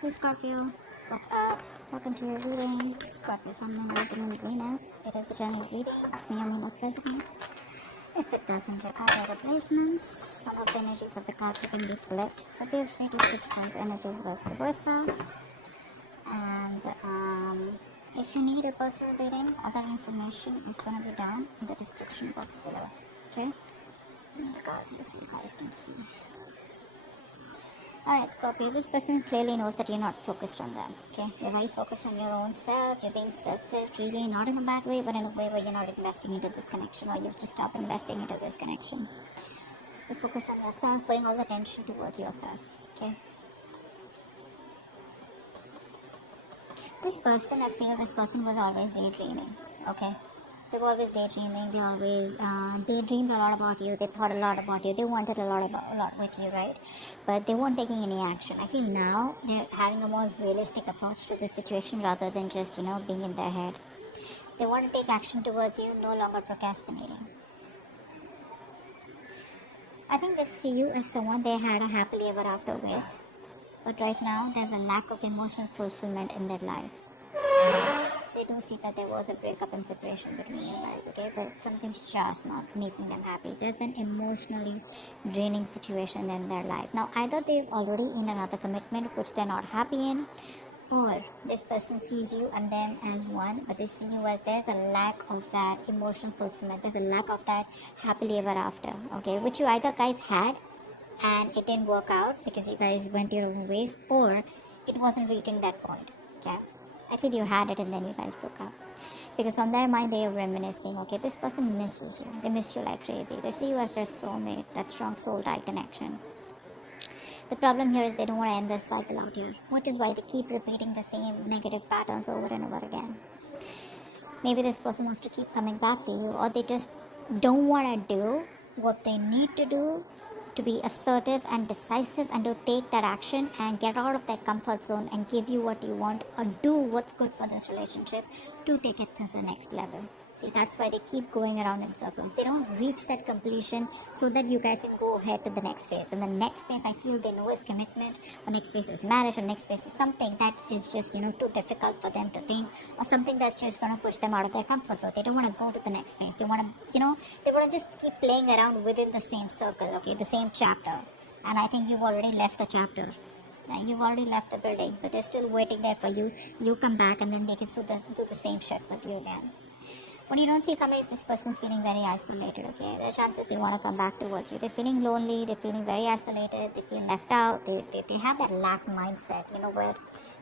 Hey Scorpio, what's up? Welcome to your reading. Scorpio, Sun, Moon, Rising, and Venus. It is a general reading. It's me, or me not present. If it doesn't, your card replacements. Some of the energies of the cards can be flipped, so feel free to switch those energies vice versa. And if you need a personal reading, other information is going to be down in the description box below. Okay? And the cards here so you guys can see. Alright, Scorpio, this person clearly knows that you're not focused on them, okay? You're very focused on your own self, you're being selfish, really, not in a bad way, but in a way where you're not investing into this connection, or you've just stopped investing into this connection. You're focused on yourself, putting all the attention towards yourself, okay? This person, I feel this person was always daydreaming, okay? They were always daydreaming, they always daydreamed a lot about you, they thought a lot about you, they wanted a lot with you, right? But they weren't taking any action. I feel now they're having a more realistic approach to the situation rather than just, being in their head. They want to take action towards you, no longer procrastinating. I think they see you as someone they had a happily ever after with, but right now there's a lack of emotional fulfillment in their life. They do see that there was a breakup and separation between you guys, okay? But something's just not making them happy. There's an emotionally draining situation in their life. Now, either they're already in another commitment which they're not happy in, or this person sees you and them as one, but they see you as there's a lack of that emotional fulfillment. There's a lack of that happily ever after, okay? Which you either guys had and it didn't work out because you guys went your own ways, or it wasn't reaching that point, okay? I feel you had it and then you guys broke up. Because on their mind they are reminiscing, okay, this person misses you. They miss you like crazy. They see you as their soulmate, that strong soul-tie connection. The problem here is they don't want to end this cycle out here, which is why they keep repeating the same negative patterns over and over again. Maybe this person wants to keep coming back to you, or they just don't want to do what they need to do to be assertive and decisive and to take that action and get out of that comfort zone and give you what you want or do what's good for this relationship to take it to the next level. See, that's why they keep going around in circles. They don't reach that completion so that you guys can go ahead to the next phase. And the next phase, I feel they know is commitment, or next phase is marriage, or next phase is something that is just, too difficult for them to think, or something that's just going to push them out of their comfort zone. They don't want to go to the next phase. They want to, they want to just keep playing around within the same circle, okay, the same chapter. And I think you've already left the chapter. You've already left the building, but they're still waiting there for you. You come back and then they can do the same shit with you again. What you don't see coming is this person's feeling very isolated, okay? There are chances they want to come back towards you. They're feeling lonely, they're feeling very isolated, they feel left out, they have that lack mindset, where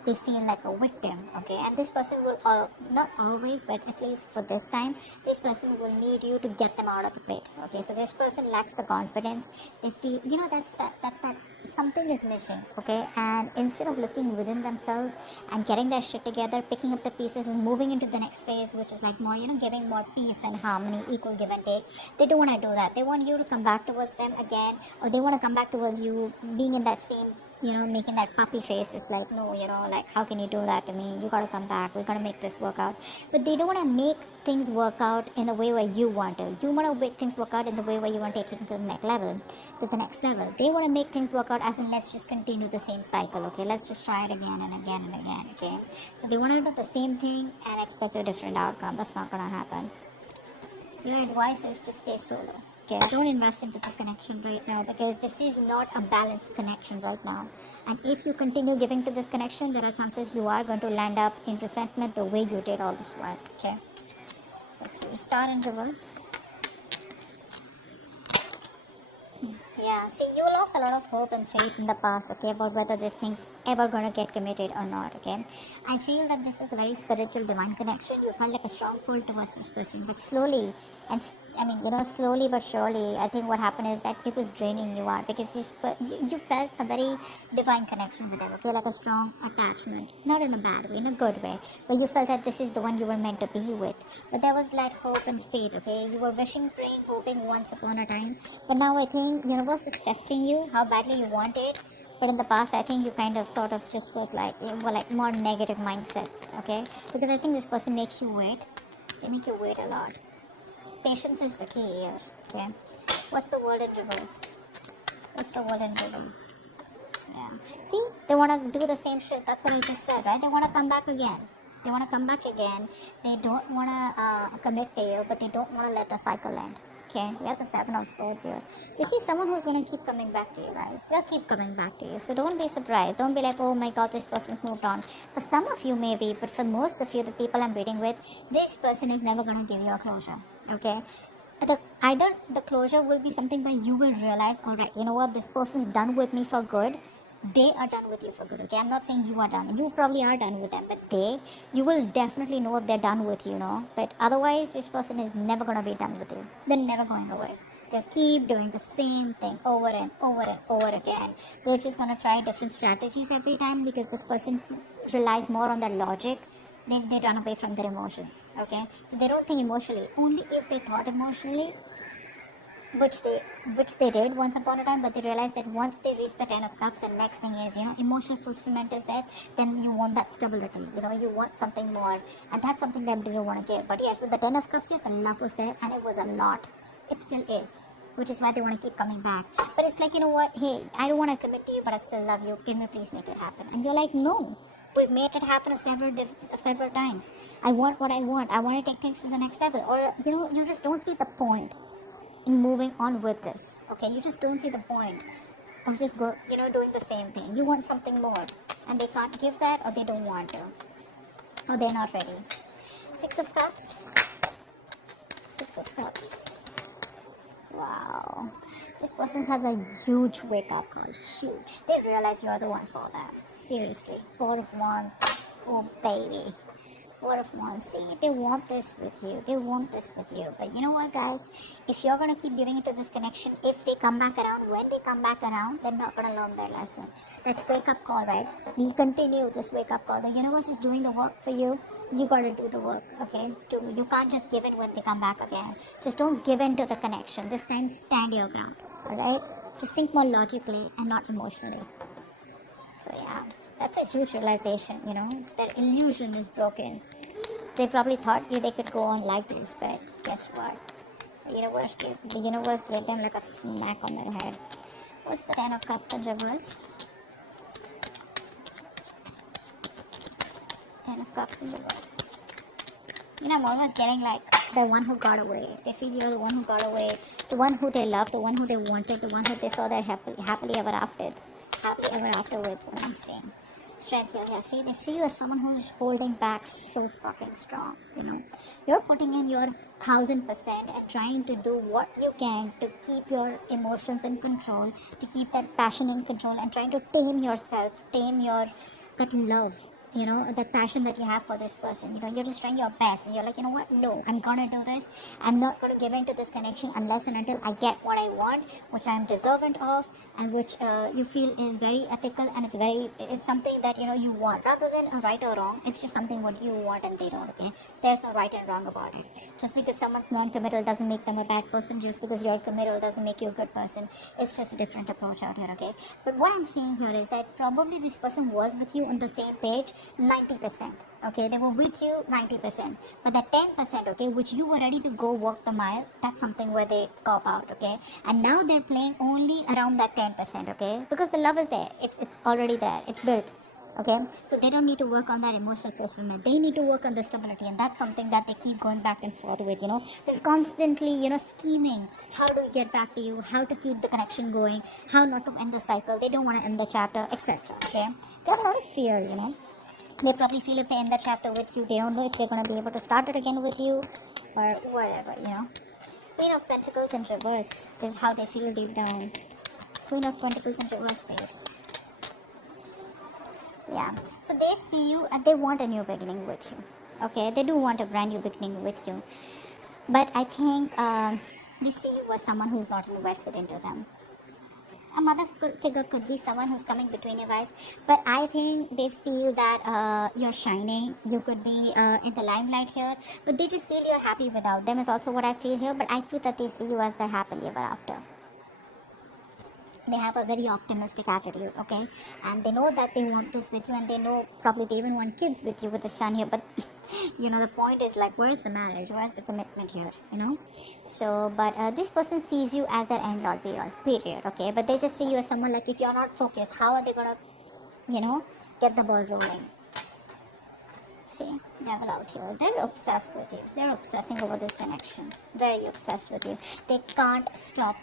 they feel like a victim, okay? And this person will, not always, but at least for this time, this person will need you to get them out of the pit, okay? So this person lacks the confidence. They feel, that's that something is missing, okay? And instead of looking within themselves and getting their shit together, picking up the pieces and moving into the next phase, which is like more, giving more peace and harmony, equal give and take, they don't want to do that. They want you to come back towards them again, or they want to come back towards you being in that same, making that puppy face. It's like, no, like, how can you do that to me? You gotta come back. We gotta make this work out. But they don't want to make things work out in the way where you want to. You want to make things work out in the way where you want to take it to the next level. They want to make things work out as in let's just continue the same cycle, okay? Let's just try it again and again and again, okay? So they want to do the same thing and expect a different outcome. That's not gonna happen. Your advice is to stay solo. Okay, don't invest into this connection right now because this is not a balanced connection right now. And if you continue giving to this connection, there are chances you are going to land up in resentment the way you did all this while. Okay, let's see. Star in reverse. Yeah, see, you lost a lot of hope and faith in the past, okay, about whether this thing's ever gonna get committed or not, okay? I feel that this is a very spiritual, divine connection. You felt like a strong pull towards this person, but slowly, slowly but surely, I think what happened is that it was draining you out because you felt a very divine connection with them, okay, like a strong attachment, not in a bad way, in a good way, but you felt that this is the one you were meant to be with. But there was that hope and faith, okay? You were wishing, praying, hoping once upon a time, but now I think universe is testing you, how badly you want it. But in the past, I think you kind of sort of just was like, more negative mindset, okay? Because I think this person makes you wait. They make you wait a lot. Patience is the key here, okay? What's the world in reverse? What's the world in reverse? Yeah. See, they want to do the same shit. That's what I just said, right? They want to come back again. They want to come back again. They don't want to commit to you, but they don't want to let the cycle end. Okay, we have the Seven of Swords here. This is someone who's going to keep coming back to you guys. They'll keep coming back to you. So don't be surprised. Don't be like, oh my god, this person's moved on. For some of you maybe, but for most of you, the people I'm reading with, this person is never going to give you a closure. Okay? Either the closure will be something where you will realize, alright, you know what, this person's done with me for good. They are done with you for good, okay? I'm not saying you are done. You probably are done with them, but you will definitely know if they're done with you, know. But otherwise, this person is never going to be done with you. They're never going away. They'll keep doing the same thing over and over and over again. They're just going to try different strategies every time because this person relies more on their logic. Then they run away from their emotions, okay? So they don't think emotionally. Only if they thought emotionally, which they did once upon a time, but they realized that once they reach the 10 of cups, the next thing is, emotional fulfillment is there, then you want that stability, you want something more, and that's something that they don't want to give. But yes, with the 10 of cups here, the love was there, and it was a lot. It still is, which is why they want to keep coming back. But it's like, you know what, hey, I don't want to commit to you, but I still love you, can you please make it happen? And you're like, no, we've made it happen several times. I want what I want to take things to the next level. Or, you just don't see the point in moving on with this, okay? You just don't see the point of just doing the same thing. You want something more, and they can't give that, or they don't want to, or they're not ready. 6 of Cups. 6 of Cups. Wow. This person has a huge wake-up call. Huge. They realize you're the one for them. Seriously. 4 of Wands. Oh, baby. 4 of Wands. See, they want this with you. They want this with you. But you know what, guys? If you're going to keep giving into this connection, if they come back around, when they come back around, they're not going to learn their lesson. That wake-up call, right? You continue this wake-up call. The universe is doing the work for you. You got to do the work, okay? You can't just give in when they come back again. Just don't give in to the connection. This time, stand your ground, alright? Just think more logically and not emotionally. So yeah, that's a huge realization, their illusion is broken. They probably thought they could go on like this, but guess what? The universe gave them like a smack on their head. What's the 10 of Cups in reverse? 10 of Cups in reverse. I'm always getting like the one who got away. They feel you're the one who got away, the one who they loved, the one who they wanted, the one who they saw their happily ever after. Happily ever after with what I'm saying. Strength here, yeah. See, they see you as someone who's holding back so fucking strong, You're putting in your 1000% and trying to do what you can to keep your emotions in control, to keep that passion in control, and trying to tame yourself, that love, that passion that you have for this person. You're just trying your best, and you're like, you know what, no, I'm gonna do this. I'm not gonna give in to this connection unless and until I get what I want, which I'm deserving of, and which you feel is very ethical, and it's something that you want, rather than a right or wrong. It's just something what you want and they don't, okay? There's no right and wrong about it. Just because someone's non-committal doesn't make them a bad person. Just because you're committal doesn't make you a good person. It's just a different approach out here, okay? But what I'm seeing here is that probably this person was with you on the same page 90%, okay? They were with you 90%, but that 10%, okay, which you were ready to go walk the mile, that's something where they cop out, okay? And now they're playing only around that 10%, okay? Because the love is there. It's already there. It's built, okay? So they don't need to work on that emotional fulfillment. They need to work on the stability, and that's something that they keep going back and forth with, They're constantly, scheming how to get back to you, how to keep the connection going, how not to end the cycle. They don't want to end the chapter, etc., okay? They have a lot of fear, They probably feel if they end the chapter with you, they don't know if they're going to be able to start it again with you, or whatever, Queen of Pentacles in reverse is how they feel deep down. Queen of Pentacles in reverse, please. Yeah, so they see you and they want a new beginning with you, okay? They do want a brand new beginning with you, but I think they see you as someone who's not invested into them. A mother figure could be someone who's coming between you guys, but I think they feel that you're shining. You could be in the limelight here, but they just feel you're happy without them is also what I feel here. But I feel that they see you as their happily ever after. They have a very optimistic attitude, okay, and they know that they want this with you, and they know probably they even want kids with you, with the son here. But the point is, like, where's the marriage, where's the commitment here, so but this person sees you as their end all be all, period, okay, but they just see you as someone, like, if you're not focused, how are they gonna get the ball rolling? See, devil out here. They're obsessed with you. They're obsessing over this connection. Very obsessed with you. They can't stop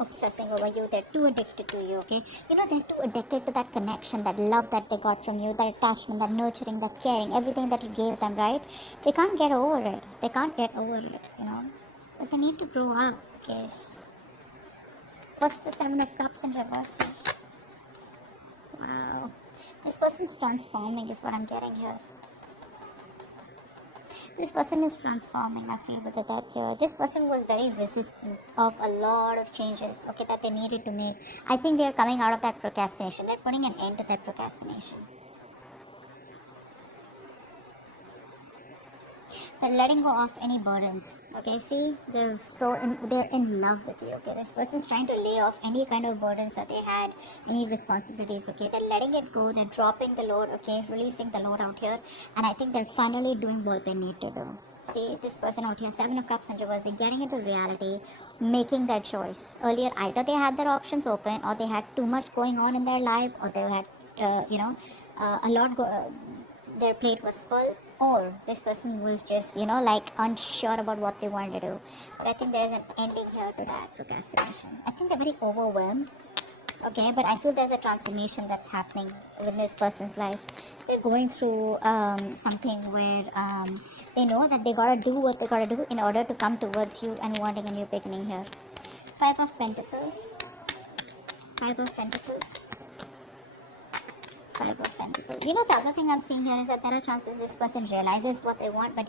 obsessing over you. They're too addicted to you, okay? They're too addicted to that connection, that love that they got from you, that attachment, that nurturing, that caring, everything that you gave them, right? They can't get over it. They can't get over it, But they need to grow up, because what's the Seven of Cups in reverse? Wow. This person's transforming is what I'm getting here. This person is transforming, I feel, with the death here. This person was very resistant of a lot of changes, okay, that they needed to make. I think they're coming out of that procrastination. They're putting an end to that procrastination. They're letting go of any burdens, okay? See, they're in love with you, okay? This person's trying to lay off any kind of burdens that they had, any responsibilities, okay? They're letting it go. They're dropping the load, okay? Releasing the load out here, and I think they're finally doing what they need to do. See, this person out here, Seven of Cups in reverse, they're getting into reality, making that choice. Earlier, either they had their options open, or they had too much going on in their life, or they had, a lot their plate was full, or this person was just unsure about what they wanted to do. But I think there's an ending here to that procrastination. I think they're very overwhelmed, okay, but I feel there's a transformation that's happening within this person's life. They're going through something where they know that they gotta do what they gotta do in order to come towards you and wanting a new beginning here. Five of Pentacles. Five of Pentacles. Five of Pentacles. The other thing I'm seeing here is that there are chances this person realizes what they want, but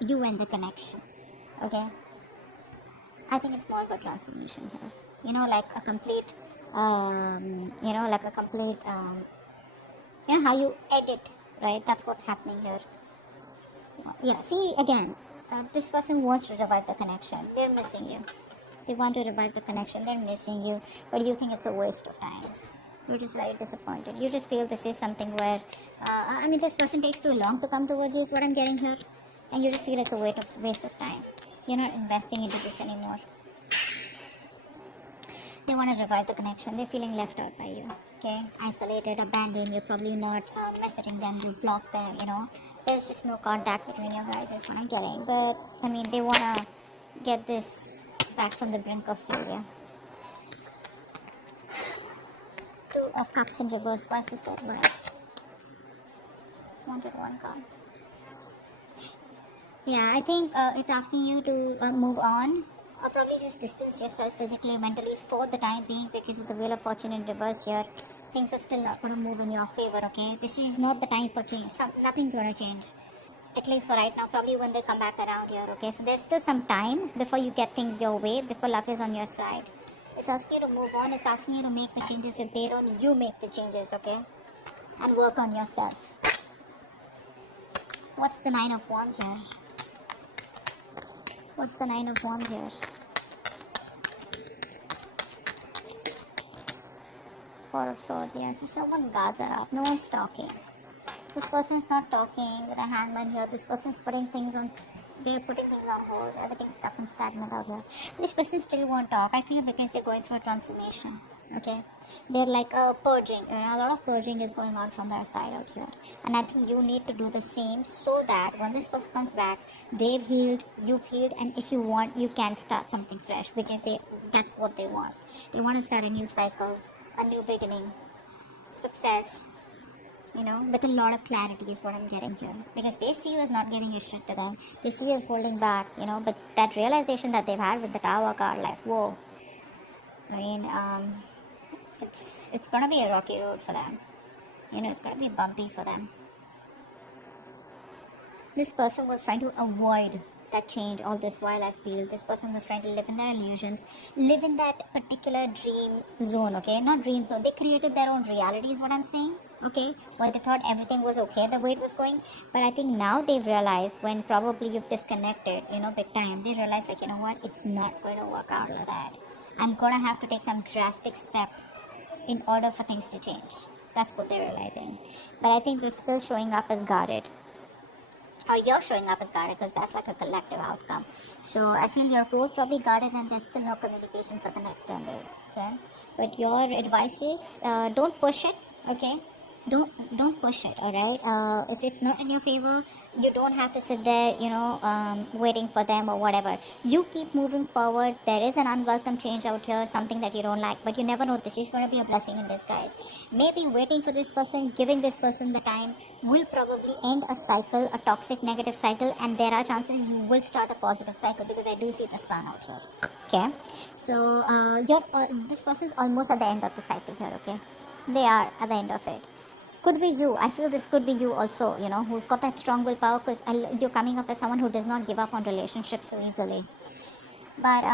you end the connection. Okay? I think it's more of a transformation here. Like a complete, how you edit, right? That's what's happening here. Yeah, see, again, this person wants to revive the connection. They're missing you. They want to revive the connection. They're missing you, but you think it's a waste of time. You're just very disappointed. You just feel this is something where, this person takes too long to come towards you is what I'm getting here. And you just feel it's a waste of time. You're not investing into this anymore. They want to revive the connection. They're feeling left out by you. Okay? Isolated, abandoned. You're probably not messaging them. You block them, There's just no contact between you guys is what I'm getting. But, they want to get this back from the brink of failure. Two of Cups in reverse. Why is this reverse? Wanted one card. Yeah, I think it's asking you to move on, or probably just distance yourself physically, mentally for the time being, because with the Wheel of Fortune in reverse here, things are still not going to move in your favor, okay? This is not the time for change. Nothing's going to change. At least for right now, probably when they come back around here, okay? So there's still some time before you get things your way, before luck is on your side. It's asking you to move on. It's asking you to make the changes. If they don't, you make the changes, okay? And work on yourself. What's the Nine of Wands here? What's the Nine of Wands here? Four of Swords, yes. So someone's guards are up. No one's talking. This person's not talking with a hangman here. This person's putting things on... They're putting things on hold. Everything's stuck and stagnant out here. This person still won't talk. I feel because they're going through a transformation. Okay? They're like purging. A lot of purging is going on from their side out here. And I think you need to do the same so that when this person comes back, they've healed, you've healed, and if you want, you can start something fresh because that's what they want. They want to start a new cycle, a new beginning, success. With a lot of clarity is what I'm getting here. Because they see you as not giving a shit to them. They see you as holding back, but that realization that they've had with the Tower card, like, whoa. It's gonna be a rocky road for them. It's gonna be bumpy for them. This person was trying to avoid that change all this while. I feel this person was trying to live in their illusions, live in that particular dream zone, okay? Not dream zone. They created their own reality is what I'm saying. Okay, well, they thought everything was okay the way it was going, but I think now they've realized when probably you've disconnected, big time, they realize, like, what, it's not going to work out like that. I'm going to have to take some drastic step in order for things to change. That's what they're realizing. But I think they're still showing up as guarded. Or you're showing up as guarded because that's like a collective outcome. So I feel you're both probably guarded and there's still no communication for the next 10 days. Okay? But your advice is don't push it, okay? Don't push it, alright? If it's not in your favor, you don't have to sit there, waiting for them or whatever. You keep moving forward. There is an unwelcome change out here, something that you don't like, but you never know, this is going to be a blessing in disguise. Maybe waiting for this person, giving this person the time will probably end a cycle, a toxic negative cycle, and there are chances you will start a positive cycle, because I do see the sun out here. Okay, so this person's almost at the end of the cycle here. Okay, they are at the end of it. Could be you. I feel this could be you also, who's got that strong willpower, because you're coming up as someone who does not give up on relationships so easily. But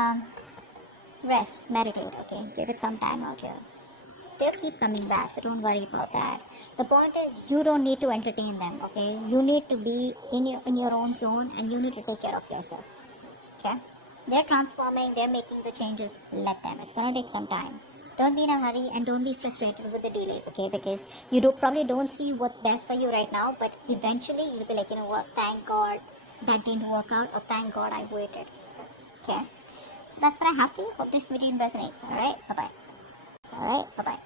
rest, meditate, okay? Give it some time out here. They'll keep coming back, so don't worry about that. The point is, you don't need to entertain them, okay? You need to be in your own zone, and you need to take care of yourself, okay? They're transforming, they're making the changes. Let them. It's gonna take some time. Don't be in a hurry and don't be frustrated with the delays, okay? Because you probably don't see what's best for you right now, but eventually you'll be like, you know what, thank God that didn't work out, or thank God I waited, okay? So that's what I have for you. Hope this video resonates, alright? Bye-bye. Alright, bye-bye.